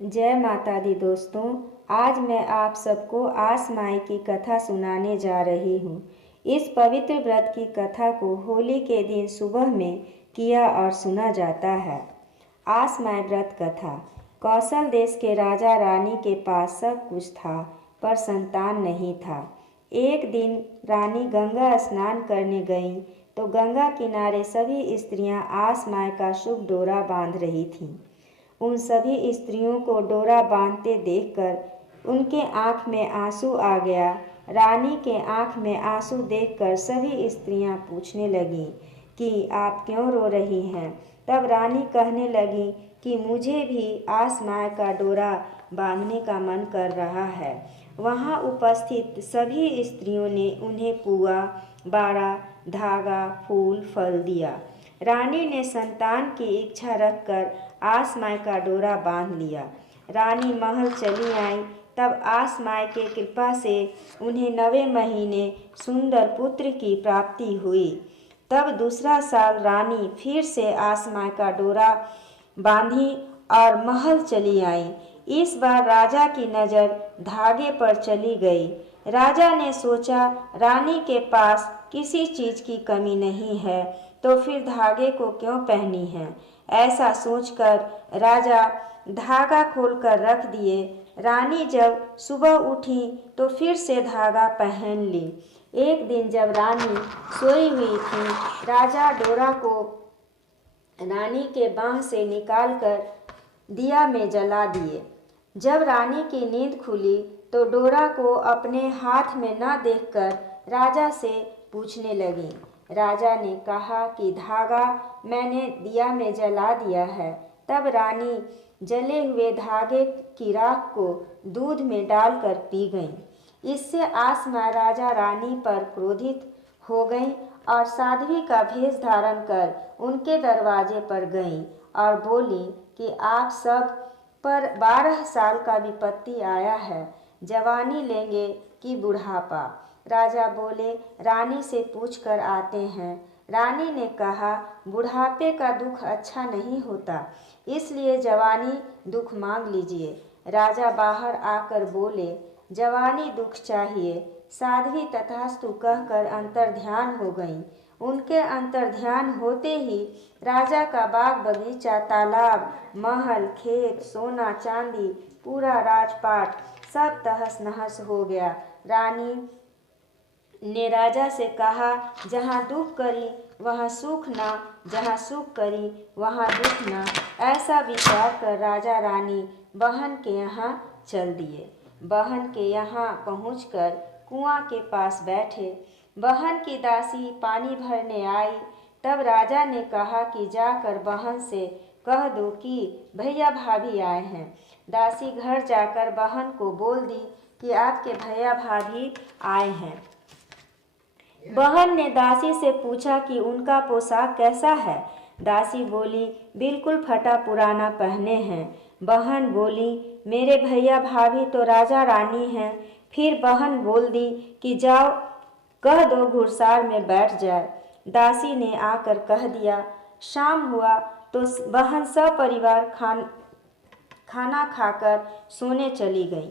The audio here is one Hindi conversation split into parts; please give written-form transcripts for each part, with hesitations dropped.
जय माता दी दोस्तों। आज मैं आप सबको आस माई की कथा सुनाने जा रही हूँ। इस पवित्र व्रत की कथा को होली के दिन सुबह में किया और सुना जाता है। आस माई व्रत कथा। कौशल देश के राजा रानी के पास सब कुछ था, पर संतान नहीं था। एक दिन रानी गंगा स्नान करने गई तो गंगा किनारे सभी स्त्रियां आस माई का शुभ डोरा बांध रही थीं। उन सभी स्त्रियों को डोरा बांधते देखकर उनके आंख में आंसू आ गया। रानी के आंख में आंसू देखकर सभी स्त्रियां पूछने लगीं कि आप क्यों रो रही हैं। तब रानी कहने लगी कि मुझे भी आस माई का डोरा बांधने का मन कर रहा है। वहाँ उपस्थित सभी स्त्रियों ने उन्हें पुआ, बाड़ा, धागा, फूल, फल दिया। रानी ने संतान की इच्छा रखकर आस माई का डोरा बांध लिया। रानी महल चली आई। तब आस माई के कृपा से उन्हें 9वें महीने सुंदर पुत्र की प्राप्ति हुई। तब दूसरा साल रानी फिर से आस माई का डोरा बांधी और महल चली आई। इस बार राजा की नज़र धागे पर चली गई। राजा ने सोचा रानी के पास किसी चीज़ की कमी नहीं है, तो फिर धागे को क्यों पहनी है। ऐसा सोचकर राजा धागा खोलकर रख दिए। रानी जब सुबह उठी तो फिर से धागा पहन ली। एक दिन जब रानी सोई हुई थी, राजा डोरा को रानी के बाह से निकालकर दिया में जला दिए। जब रानी की नींद खुली तो डोरा को अपने हाथ में न देखकर राजा से पूछने लगी। राजा ने कहा कि धागा मैंने दिया में जला दिया है। तब रानी जले हुए धागे की राख को दूध में डालकर पी गई। इससे आस माई राजा रानी पर क्रोधित हो गई और साध्वी का भेष धारण कर उनके दरवाजे पर गई और बोली कि आप सब पर 12 साल का विपत्ति आया है, जवानी लेंगे कि बुढ़ापा। राजा बोले, रानी से पूछ कर आते हैं। रानी ने कहा, बुढ़ापे का दुख अच्छा नहीं होता, इसलिए जवानी दुख मांग लीजिए। राजा बाहर आकर बोले, जवानी दुख चाहिए। साध्वी तथास्तु कहकर अंतर्ध्यान हो गई। उनके अंतर्ध्यान होते ही राजा का बाग बगीचा, तालाब, महल, खेत, सोना चांदी, पूरा राजपाट सब तहस नहस हो गया। रानी ने राजा से कहा, जहाँ दुख करी वहाँ सुख ना, जहाँ सुख करी वहाँ दुख ना। ऐसा विचार कर राजा रानी बहन के यहाँ चल दिए। बहन के यहाँ पहुँचकर कुआं के पास बैठे। बहन की दासी पानी भरने आई। तब राजा ने कहा कि जाकर बहन से कह दो कि भैया भाभी आए हैं। दासी घर जाकर बहन को बोल दी कि आपके भैया भाभी आए हैं। बहन ने दासी से पूछा कि उनका पोशाक कैसा है। दासी बोली, बिल्कुल फटा पुराना पहने हैं। बहन बोली, मेरे भैया भाभी तो राजा रानी हैं। फिर बहन बोल दी कि जाओ कह दो घुड़सार में बैठ जाए। दासी ने आकर कह दिया। शाम हुआ तो बहन सपरिवार खाना खाकर सोने चली गई।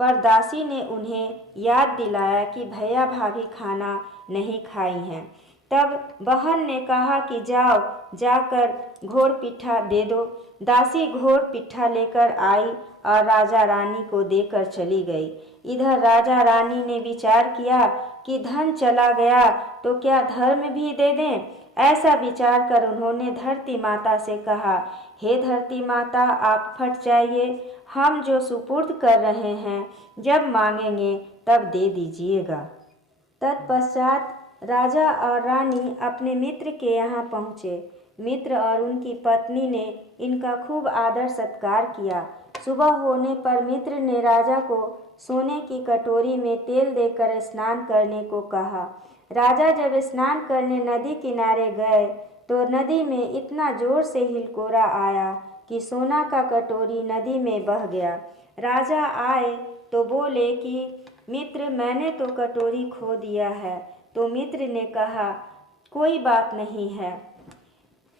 पर दासी ने उन्हें याद दिलाया कि भैया भाभी खाना नहीं खाई हैं। तब बहन ने कहा कि जाओ जाकर घोड़ पिट्ठा दे दो। दासी घोड़ पिट्ठा लेकर आई और राजा रानी को देकर चली गई। इधर राजा रानी ने विचार किया कि धन चला गया तो क्या धर्म भी दे दें। ऐसा विचार कर उन्होंने धरती माता से कहा, हे धरती माता, आप फट जाइए। हम जो सुपुर्द कर रहे हैं, जब मांगेंगे तब दे दीजिएगा। तत्पश्चात राजा और रानी अपने मित्र के यहाँ पहुँचे। मित्र और उनकी पत्नी ने इनका खूब आदर सत्कार किया। सुबह होने पर मित्र ने राजा को सोने की कटोरी में तेल देकर स्नान करने को कहा। राजा जब स्नान करने नदी किनारे गए तो नदी में इतना जोर से हिलकोरा आया कि सोना का कटोरी नदी में बह गया। राजा आए तो बोले कि मित्र, मैंने तो कटोरी खो दिया है। तो मित्र ने कहा, कोई बात नहीं है,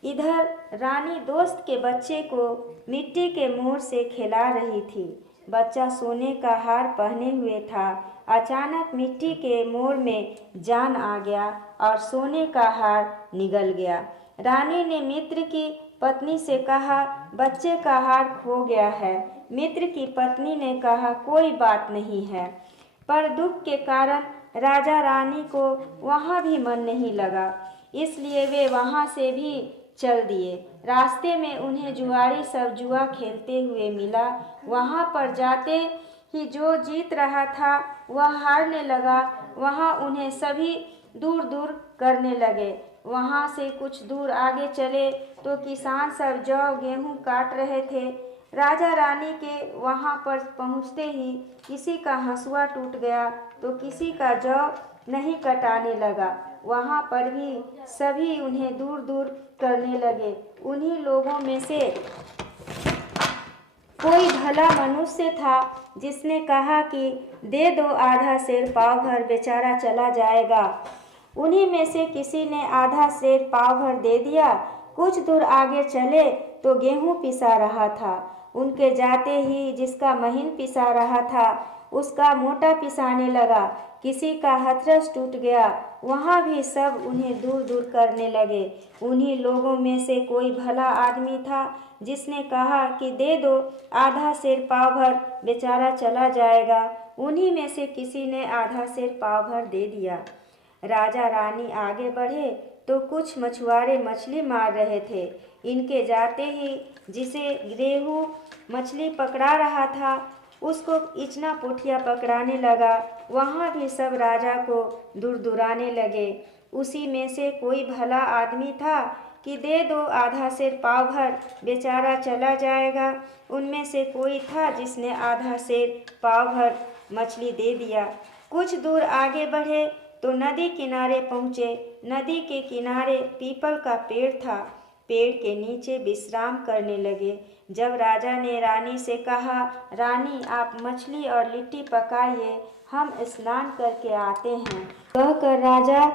इधर रानी दोस्त के बच्चे को मिट्टी के मोर से खिला रही थी। बच्चा सोने का हार पहने हुए था। अचानक मिट्टी के मोर में जान आ गया और सोने का हार निगल गया। रानी ने मित्र की पत्नी से कहा, बच्चे का हार खो गया है। मित्र की पत्नी ने कहा, कोई बात नहीं है। पर दुख के कारण राजा रानी को वहाँ भी मन नहीं लगा, इसलिए वे वहाँ से भी चल दिए। रास्ते में उन्हें जुआरी सब जुआ खेलते हुए मिला। वहाँ पर जाते ही जो जीत रहा था वह हारने लगा। वहाँ उन्हें सभी दूर दूर करने लगे। वहाँ से कुछ दूर आगे चले तो किसान सब जौ गेहूँ काट रहे थे। राजा रानी के वहाँ पर पहुँचते ही किसी का हंसुआ टूट गया तो किसी का जौ नहीं कटाने लगा। वहाँ पर भी सभी उन्हें दूर दूर करने लगे। उन्हीं लोगों में से कोई भला मनुष्य था जिसने कहा कि दे दो आधा सेर पाव भर, बेचारा चला जाएगा। उन्हीं में से किसी ने आधा सेर पाव भर दे दिया। कुछ दूर आगे चले तो गेहूं पिसा रहा था। उनके जाते ही जिसका महीन पिसा रहा था उसका मोटा पिसाने लगा। किसी का हथरस टूट गया। वहाँ भी सब उन्हें दूर दूर करने लगे। उन्हीं लोगों में से कोई भला आदमी था जिसने कहा कि दे दो आधा सेर पाव भर, बेचारा चला जाएगा। उन्हीं में से किसी ने आधा सेर पाव भर दे दिया। राजा रानी आगे बढ़े तो कुछ मछुआरे मछली मार रहे थे। इनके जाते ही जिसे रेहू मछली पकड़ा रहा था उसको इचना पोठिया पकड़ाने लगा। वहाँ भी सब राजा को दुराने लगे। उसी में से कोई भला आदमी था कि दे दो आधा सेर पाव भर, बेचारा चला जाएगा। उनमें से कोई था जिसने आधा सेर पाव भर मछली दे दिया। कुछ दूर आगे बढ़े तो नदी किनारे पहुँचे। नदी के किनारे पीपल का पेड़ था। पेड़ के नीचे विश्राम करने लगे। जब राजा ने रानी से कहा, रानी आप मछली और लिट्टी पकाइए, हम स्नान करके आते हैं। कहकर राजा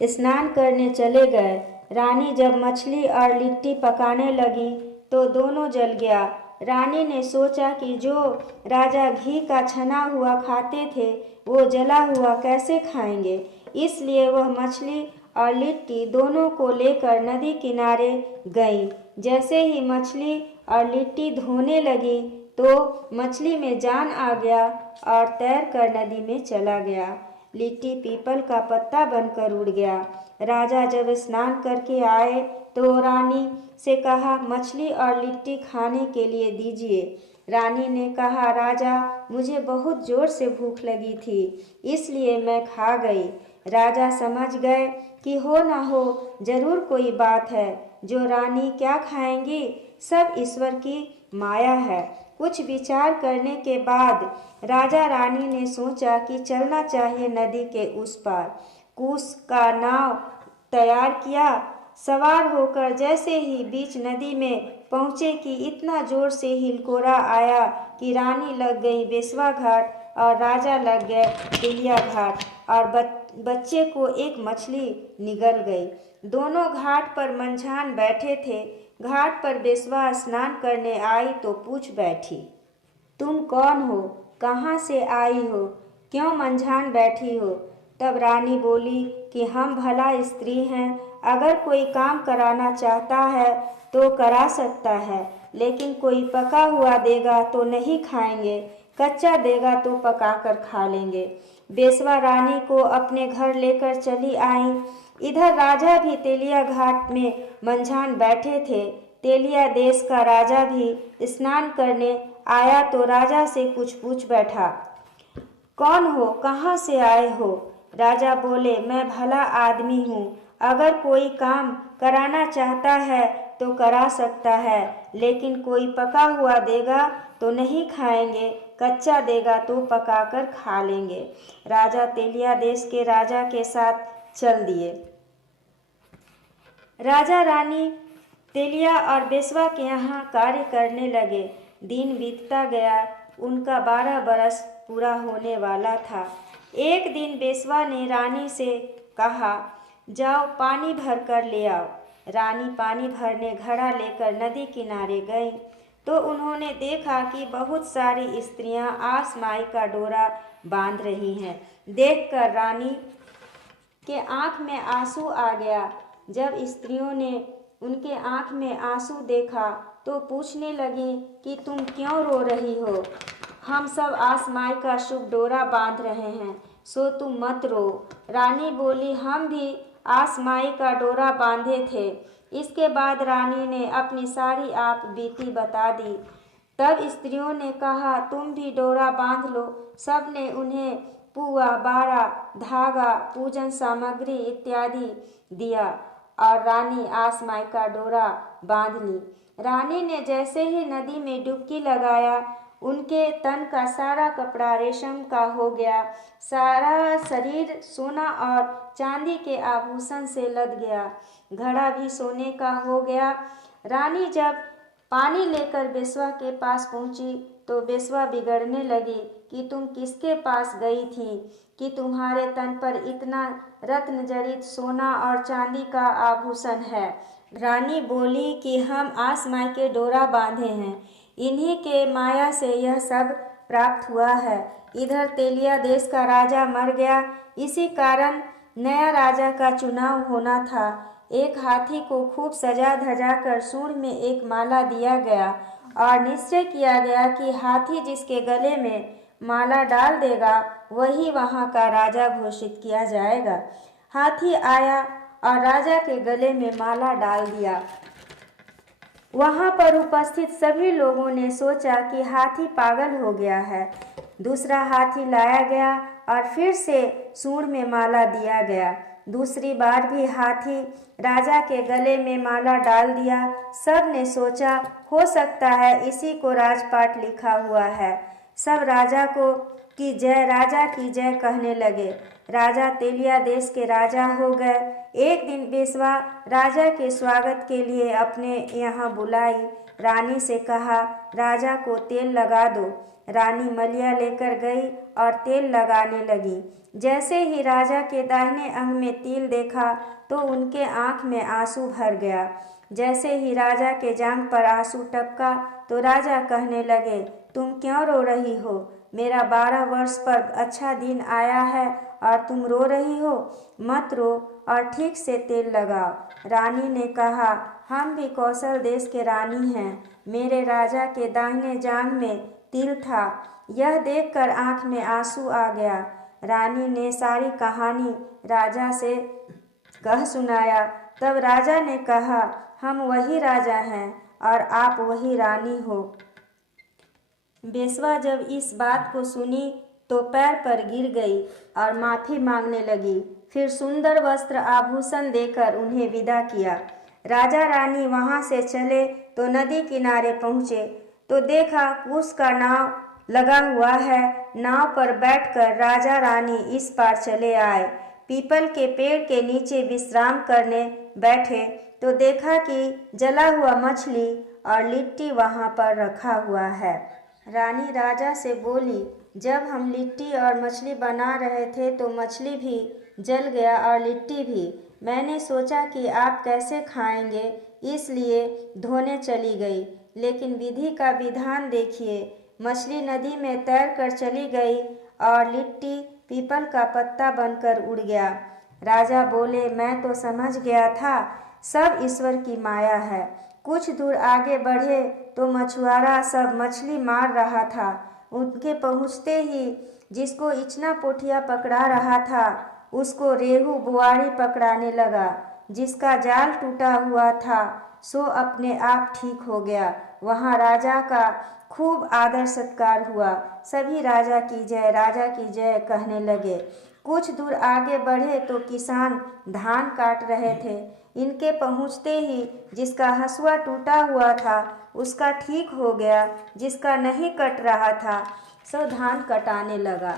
स्नान करने चले गए। रानी जब मछली और लिट्टी पकाने लगी तो दोनों जल गया। रानी ने सोचा कि जो राजा घी का छना हुआ खाते थे वो जला हुआ कैसे खाएंगे, इसलिए वह मछली और लिट्टी दोनों को लेकर नदी किनारे गई। जैसे ही मछली और लिट्टी धोने लगी तो मछली में जान आ गया और तैरकर नदी में चला गया। लिट्टी पीपल का पत्ता बनकर उड़ गया। राजा जब स्नान करके आए तो रानी से कहा, मछली और लिट्टी खाने के लिए दीजिए। रानी ने कहा, राजा मुझे बहुत जोर से भूख लगी थी इसलिए मैं खा गई। राजा समझ गए कि हो ना हो जरूर कोई बात है। जो रानी क्या खाएंगी, सब ईश्वर की माया है। कुछ विचार करने के बाद राजा रानी ने सोचा कि चलना चाहिए नदी के उस पार। कूस का नाव तैयार किया। सवार होकर जैसे ही बीच नदी में पहुँचे कि इतना जोर से हिलकोरा आया कि रानी लग गई बेसवा घाट और राजा लग गए तेलिया घाट और बच्चे को एक मछली निगल गई। दोनों घाट पर मंझान बैठे थे। घाट पर बेसवा स्नान करने आई तो पूछ बैठी, तुम कौन हो, कहाँ से आई हो, क्यों मंझान बैठी हो। तब रानी बोली कि हम भला स्त्री हैं, अगर कोई काम कराना चाहता है तो करा सकता है, लेकिन कोई पका हुआ देगा तो नहीं खाएंगे, कच्चा देगा तो पकाकर खा लेंगे। बेसवा रानी को अपने घर लेकर चली आई। इधर राजा भी तेलिया घाट में मंझान बैठे थे। तेलिया देश का राजा भी स्नान करने आया तो राजा से कुछ पूछ बैठा, कौन हो, कहाँ से आए हो। राजा बोले, मैं भला आदमी हूँ, अगर कोई काम कराना चाहता है तो करा सकता है, लेकिन कोई पका हुआ देगा तो नहीं खाएंगे, कच्चा देगा तो पकाकर खा लेंगे। राजा तेलिया देश के राजा के साथ चल दिए। राजा रानी तेलिया और बेसवा के यहाँ कार्य करने लगे। दिन बीतता गया। उनका 12 बरस पूरा होने वाला था। एक दिन बेसवा ने रानी से कहा, जाओ पानी भर कर ले आओ। रानी पानी भरने घड़ा लेकर नदी किनारे गई तो उन्होंने देखा कि बहुत सारी स्त्रियां आसमाई का डोरा बांध रही हैं। देखकर रानी के आंख में आंसू आ गया। जब स्त्रियों ने उनके आंख में आंसू देखा तो पूछने लगी कि तुम क्यों रो रही हो? हम सब आसमाई का शुभ डोरा बांध रहे हैं, सो तुम मत रो। रानी बोली, हम भी आसमाई का डोरा बांधे थे। इसके बाद रानी ने अपनी सारी आप बीती बता दी। तब स्त्रियों ने कहा, तुम भी डोरा बांध लो। सब ने उन्हें पुआ, बाड़ा, धागा, पूजन सामग्री इत्यादि दिया और रानी आसमाई का डोरा बांध ली। रानी ने जैसे ही नदी में डुबकी लगाया, उनके तन का सारा कपड़ा रेशम का हो गया, सारा शरीर सोना और चांदी के आभूषण से लद गया, घड़ा भी सोने का हो गया। रानी जब पानी लेकर बेस्वा के पास पहुंची तो बेस्वा बिगड़ने लगी कि तुम किसके पास गई थी कि तुम्हारे तन पर इतना रत्न जड़ित सोना और चांदी का आभूषण है? रानी बोली कि हम आसमाई के डोरा बांधे हैं, इन्हीं के माया से यह सब प्राप्त हुआ है। इधर तेलिया देश का राजा मर गया, इसी कारण नया राजा का चुनाव होना था। एक हाथी को खूब सजा धजा कर सूंड में एक माला दिया गया और निश्चय किया गया कि हाथी जिसके गले में माला डाल देगा वही वहाँ का राजा घोषित किया जाएगा। हाथी आया और राजा के गले में माला डाल दिया। वहाँ पर उपस्थित सभी लोगों ने सोचा कि हाथी पागल हो गया है। दूसरा हाथी लाया गया और फिर से सूंड में माला दिया गया। दूसरी बार भी हाथी राजा के गले में माला डाल दिया। सब ने सोचा हो सकता है इसी को राजपाट लिखा हुआ है। सब राजा को की जय, राजा की जय कहने लगे। राजा तेलिया देश के राजा हो गए। एक दिन बेस्वा राजा के स्वागत के लिए अपने यहाँ बुलाई। रानी से कहा, राजा को तेल लगा दो। रानी मलिया लेकर गई और तेल लगाने लगी। जैसे ही राजा के दाहिने अंग में तिल देखा तो उनके आंख में आंसू भर गया। जैसे ही राजा के जांघ पर आंसू टपका तो राजा कहने लगे, तुम क्यों रो रही हो? मेरा 12 वर्ष पर अच्छा दिन आया है और तुम रो रही हो? मत रो और ठीक से तेल लगाओ। रानी ने कहा, हम भी कौशल देश के रानी हैं। मेरे राजा के दाहिने जांघ में तिल था। यह देखकर आंख में आंसू आ गया। रानी ने सारी कहानी राजा से कह सुनाया। तब राजा ने कहा, हम वही राजा हैं और आप वही रानी हो। बेस्वा जब इस बात को सुनी तो पैर पर गिर गई और माफी मांगने लगी। फिर सुंदर वस्त्र आभूषण देकर उन्हें विदा किया। राजा रानी वहां से चले तो नदी किनारे पहुँचे तो देखा कुश का नाव लगा हुआ है। नाव पर बैठकर राजा रानी इस पार चले आए। पीपल के पेड़ के नीचे विश्राम करने बैठे तो देखा कि जला हुआ मछली और लिट्टी वहां पर रखा हुआ है। रानी राजा से बोली, जब हम लिट्टी और मछली बना रहे थे तो मछली भी जल गया और लिट्टी भी। मैंने सोचा कि आप कैसे खाएंगे, इसलिए धोने चली गई। लेकिन विधि का विधान देखिए, मछली नदी में तैर कर चली गई और लिट्टी पीपल का पत्ता बनकर उड़ गया। राजा बोले, मैं तो समझ गया था सब ईश्वर की माया है। कुछ दूर आगे बढ़े तो मछुआरा सब मछली मार रहा था। उनके पहुँचते ही जिसको इचना पोठिया पकड़ा रहा था उसको रेहू बुआरी पकड़ाने लगा। जिसका जाल टूटा हुआ था सो अपने आप ठीक हो गया। वहाँ राजा का खूब आदर सत्कार हुआ। सभी राजा की जय कहने लगे। कुछ दूर आगे बढ़े तो किसान धान काट रहे थे। इनके पहुँचते ही जिसका हंसुआ टूटा हुआ था उसका ठीक हो गया। जिसका नहीं कट रहा था सो धान कटाने लगा।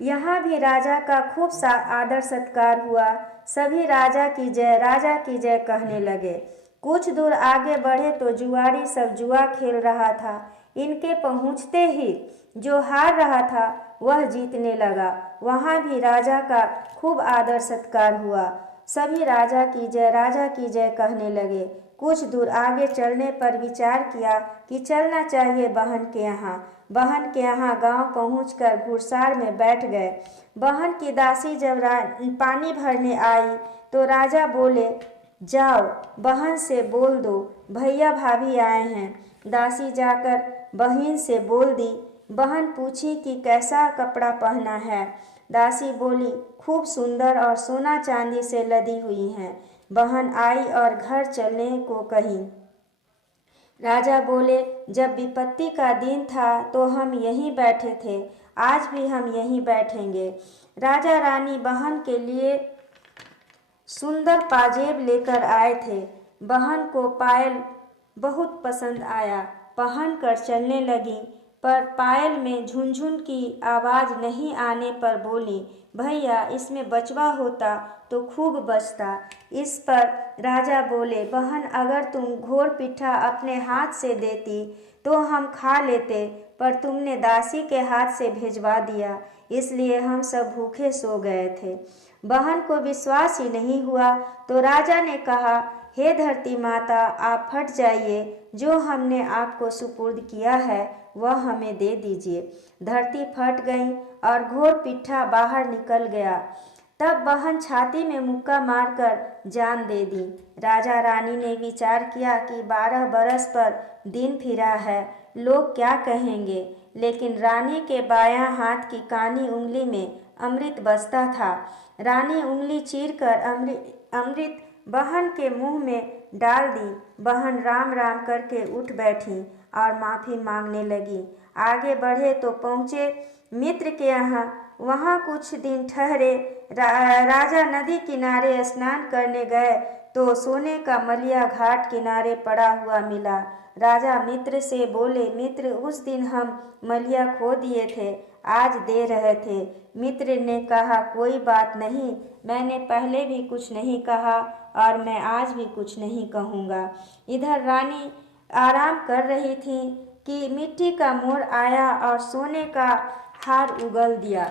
यहाँ भी राजा का खूब सा आदर सत्कार हुआ। सभी राजा की जय कहने लगे। कुछ दूर आगे बढ़े तो जुआरी सब जुआ खेल रहा था। इनके पहुँचते ही जो हार रहा था वह जीतने लगा। वहाँ भी राजा का खूब आदर सत्कार हुआ। सभी राजा की जय कहने लगे। कुछ दूर आगे चलने पर विचार किया कि चलना चाहिए बहन के यहाँ। बहन के यहाँ गांव पहुंचकर घुड़सार में बैठ गए। बहन की दासी जब पानी भरने आई तो राजा बोले, जाओ बहन से बोल दो भैया भाभी आए हैं। दासी जाकर बहन से बोल दी। बहन पूछी कि कैसा कपड़ा पहना है। दासी बोली, खूब सुंदर और सोना चांदी से लदी हुई हैं। बहन आई और घर चलने को कही। राजा बोले, जब विपत्ति का दिन था तो हम यहीं बैठे थे, आज भी हम यहीं बैठेंगे। राजा रानी बहन के लिए सुंदर पाजेब लेकर आए थे। बहन को पायल बहुत पसंद आया, पहन कर चलने लगी, पर पायल में झुनझुन की आवाज़ नहीं आने पर बोली, भैया इसमें बचवा होता तो खूब बचता। इस पर राजा बोले, बहन अगर तुम घोर पिट्ठा अपने हाथ से देती तो हम खा लेते, पर तुमने दासी के हाथ से भिजवा दिया, इसलिए हम सब भूखे सो गए थे। बहन को विश्वास ही नहीं हुआ तो राजा ने कहा, हे धरती माता आप फट जाइए, जो हमने आपको सुपुर्द किया है वह हमें दे दीजिए। धरती फट गई और घोर पिट्ठा बाहर निकल गया। तब बहन छाती में मुक्का मारकर जान दे दी। राजा रानी ने विचार किया कि 12 बरस पर दिन फिरा है, लोग क्या कहेंगे, लेकिन रानी के बायां हाथ की कानी उंगली में अमृत बसता था। रानी उंगली चीरकर अमृत बहन के मुंह में डाल दी। बहन राम राम करके उठ बैठी और माफ़ी मांगने लगी। आगे बढ़े तो पहुँचे मित्र के यहाँ। वहाँ कुछ दिन ठहरे। राजा नदी किनारे स्नान करने गए तो सोने का मलिया घाट किनारे पड़ा हुआ मिला। राजा मित्र से बोले, मित्र उस दिन हम मलिया खो दिए थे, आज दे रहे थे। मित्र ने कहा, कोई बात नहीं, मैंने पहले भी कुछ नहीं कहा और मैं आज भी कुछ नहीं कहूँगा। इधर रानी आराम कर रही थी कि मिट्टी का मोर आया और सोने का हार उगल दिया।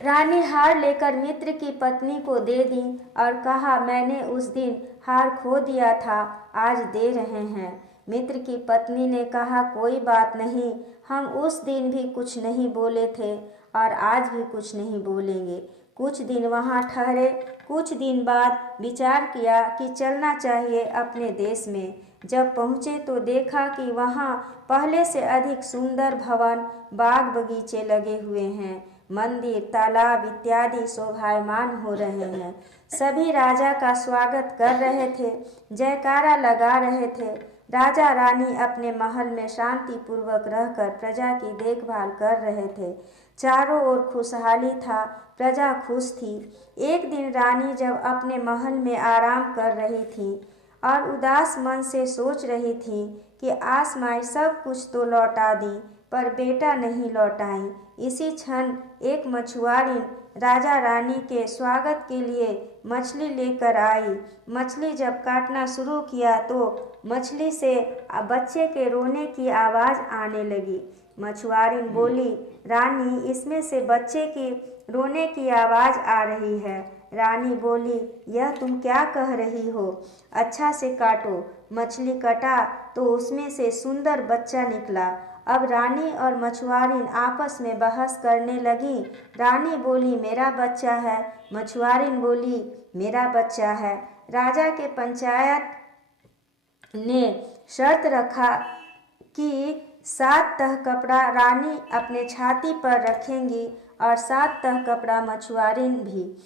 रानी हार लेकर मित्र की पत्नी को दे दी और कहा, मैंने उस दिन हार खो दिया था, आज दे रहे हैं। मित्र की पत्नी ने कहा, कोई बात नहीं, हम उस दिन भी कुछ नहीं बोले थे और आज भी कुछ नहीं बोलेंगे। कुछ दिन वहाँ ठहरे। कुछ दिन बाद विचार किया कि चलना चाहिए अपने देश में। जब पहुँचे तो देखा कि वहाँ पहले से अधिक सुंदर भवन, बाग बगीचे लगे हुए हैं, मंदिर, तालाब इत्यादि शोभायमान हो रहे हैं। सभी राजा का स्वागत कर रहे थे, जयकारा लगा रहे थे। राजा रानी अपने महल में शांतिपूर्वक रहकर प्रजा की देखभाल कर रहे थे। चारों ओर खुशहाली था, प्रजा खुश थी। एक दिन रानी जब अपने महल में आराम कर रही थी और उदास मन से सोच रही थी कि आस माई सब कुछ तो लौटा दी, पर बेटा नहीं लौटाई। इसी क्षण एक मछुआरिन राजा रानी के स्वागत के लिए मछली लेकर आई। मछली जब काटना शुरू किया तो मछली से बच्चे के रोने की आवाज़ आने लगी। मछुआरिन बोली, रानी इसमें से बच्चे की रोने की आवाज़ आ रही है। रानी बोली, यह तुम क्या कह रही हो, अच्छा से काटो। मछली कटा तो उसमें से सुंदर बच्चा निकला। अब रानी और मछुआरिन आपस में बहस करने लगी। रानी बोली, मेरा बच्चा है। मछुआरिन बोली, मेरा बच्चा है। राजा के पंचायत ने शर्त रखा कि 7 तह कपड़ा रानी अपने छाती पर रखेंगी और 7 तह कपड़ा मछुआरिन भी।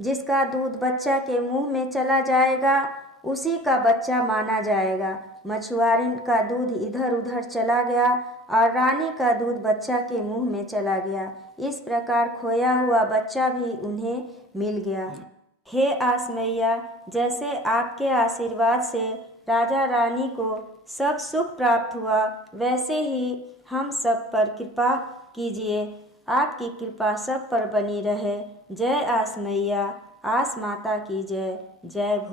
जिसका दूध बच्चा के मुंह में चला जाएगा उसी का बच्चा माना जाएगा। मछुआरिन का दूध इधर उधर चला गया और रानी का दूध बच्चा के मुंह में चला गया। इस प्रकार खोया हुआ बच्चा भी उन्हें मिल गया। हे आस मैया, जैसे आपके आशीर्वाद से राजा रानी को सब सुख प्राप्त हुआ, वैसे ही हम सब पर कृपा कीजिए। आपकी कृपा सब पर बनी रहे। जय आस मैया, आस माता की जय। जय